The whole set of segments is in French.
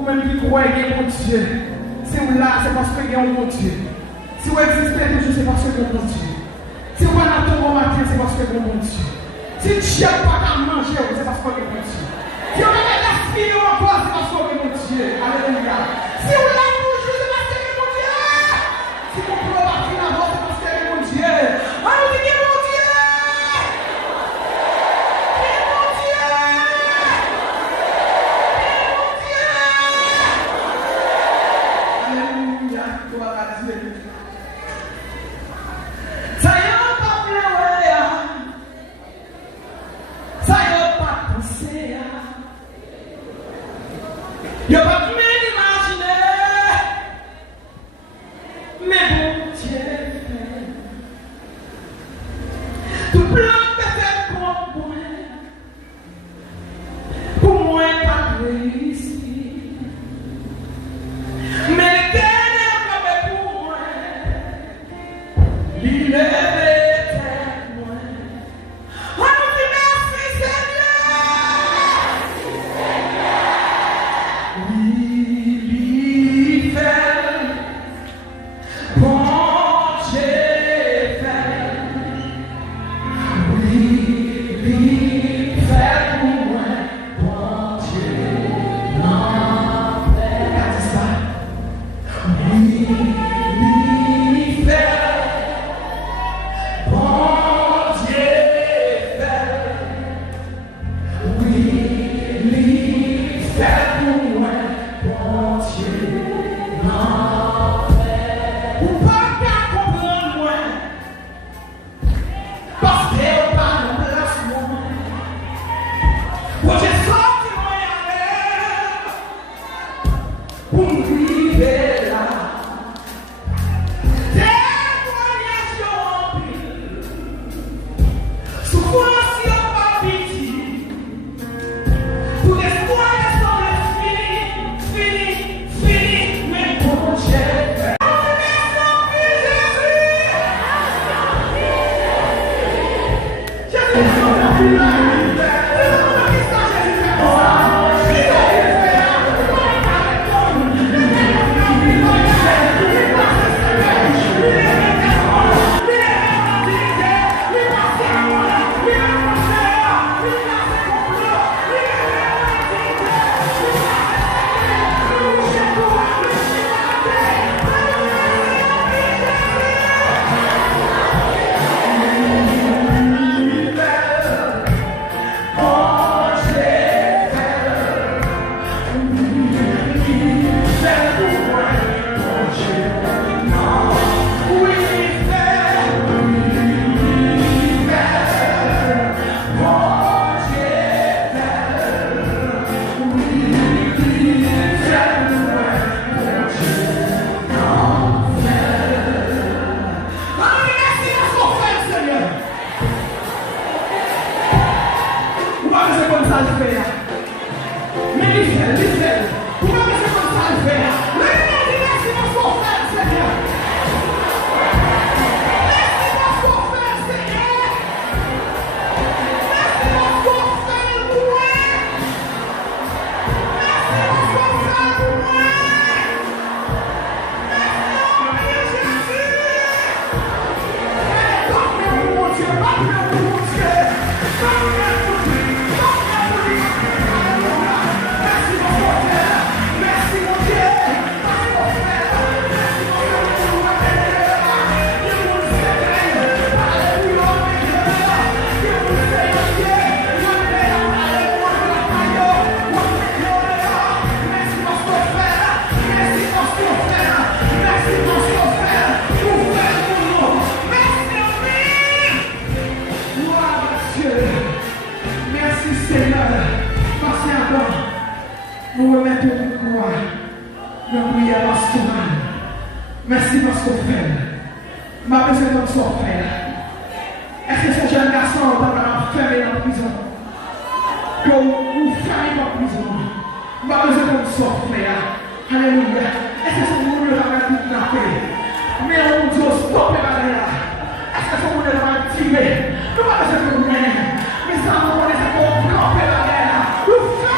ou même qui croit qu'il y a un Dieu. Si vous là, c'est parce qu'il y a un bon Dieu. Si vous existez toujours, c'est parce qu'il y a un bon Dieu. Si vous allez tomber au matin, c'est parce qu'il y a un bon Dieu. Si tu ne cherches pas à manger, c'est parce qu'il y a un bon Dieu. Si vous allez l'aspirer encore, c'est parce qu'il y a un bon Dieu. Alléluia. Si vous l'avez toujours, c'est parce qu'il y a un bon Dieu. Si vous pouvez partir là-bas, c'est parce qu'il y a un bon Dieu. Alléluia, mon Dieu. Nous remettons toute gloire. Nous prions pastorale. Merci parce qu'on fait. Ma besoin de son frère. Est-ce que ce jeune garçon va fermer dans la prison? Que vous fermez dans la prison. Ma besoin de son frère. Alléluia. Est-ce que ce monde va kidnapper? Mais on dit stopper la guerre. Est-ce que ce monde va tirer? Nous va besoin de nous. Mais ça va nous laisser pour camper la guerre. Vous faites.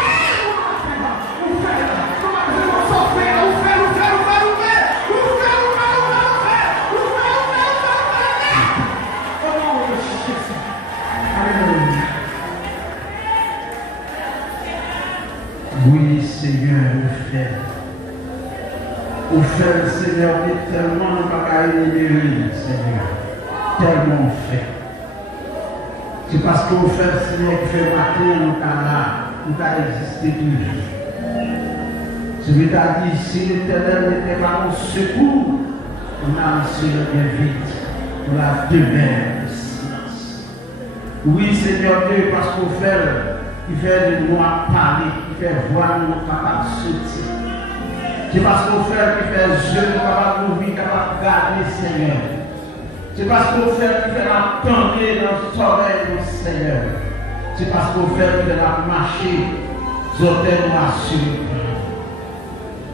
fait, Seigneur, qui tellement nous pas libérer, Seigneur. Tellement fait. C'est parce qu'on fait, Seigneur, qui fait matin, nous avons existé toujours. Ce qui t'a dit, si l'Éternel n'était pas au secours, on a reçu le bien vite pour la demeure de silence. Oui, Seigneur Dieu, parce qu'on fait, il fait de nous parler, il fait voir nous capables de sortir. C'est parce qu'on fait qu'il fait yeux nous capables d'ouvrir, capables de garder, Seigneur. C'est parce qu'on fait qu'il fait la tenter dans le sommeil, mon Seigneur. C'est parce qu'on fait qu'il fait la marcher, j'obtiens nous assurer.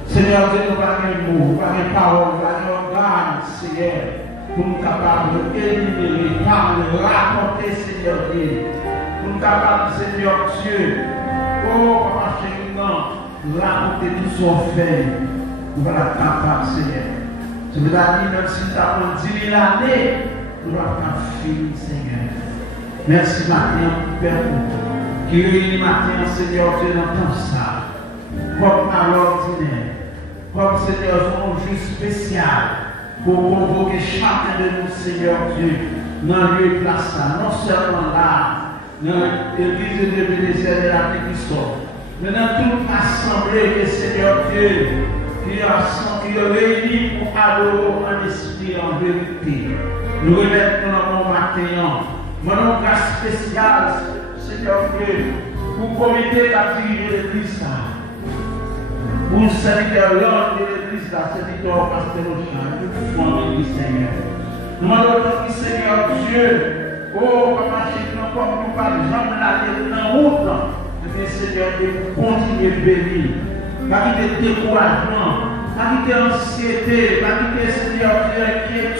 Seigneur Dieu, nous pas de mots, pas de paroles, pas d'organes, Seigneur, pour nous capables d'éliminer, parler, raconter, Seigneur Dieu. Pour nous capables, Seigneur Dieu, oh, Papa chéri, non, raconter tout son fait. Nous allons être capables, Seigneur. Je veux dire, même si tu as 10 000 années, nous allons être finis, Seigneur. Merci maintenant, Père, qui réunit maintenant, Seigneur Dieu, dans ton ça. Comme à l'ordinaire. Comme Seigneur, un jour spécial pour convoquer chacun de nous, Seigneur Dieu, dans le lieu de place là, non seulement là, dans l'église de Dieu de la Christophe, mais dans toute l'assemblée que Seigneur Dieu, qui est réunis pour adorer en esprit, en vérité. Nous remettons dans mon matin, mon grâce spéciale, Seigneur Dieu, pour le comité d'activité de l'église là. Pour le serviteur l'ordre de l'église, la serviteur pasteur au champ, pour famille du Seigneur. Nous demandons que Seigneur Dieu, oh Papa chéri, nous comme nous pas jamais l'aller dans la route, mais Seigneur Dieu, pour continuer à bénir, pas quitter découragement, pas quitter anxiété, pas quitter Seigneur Dieu qui est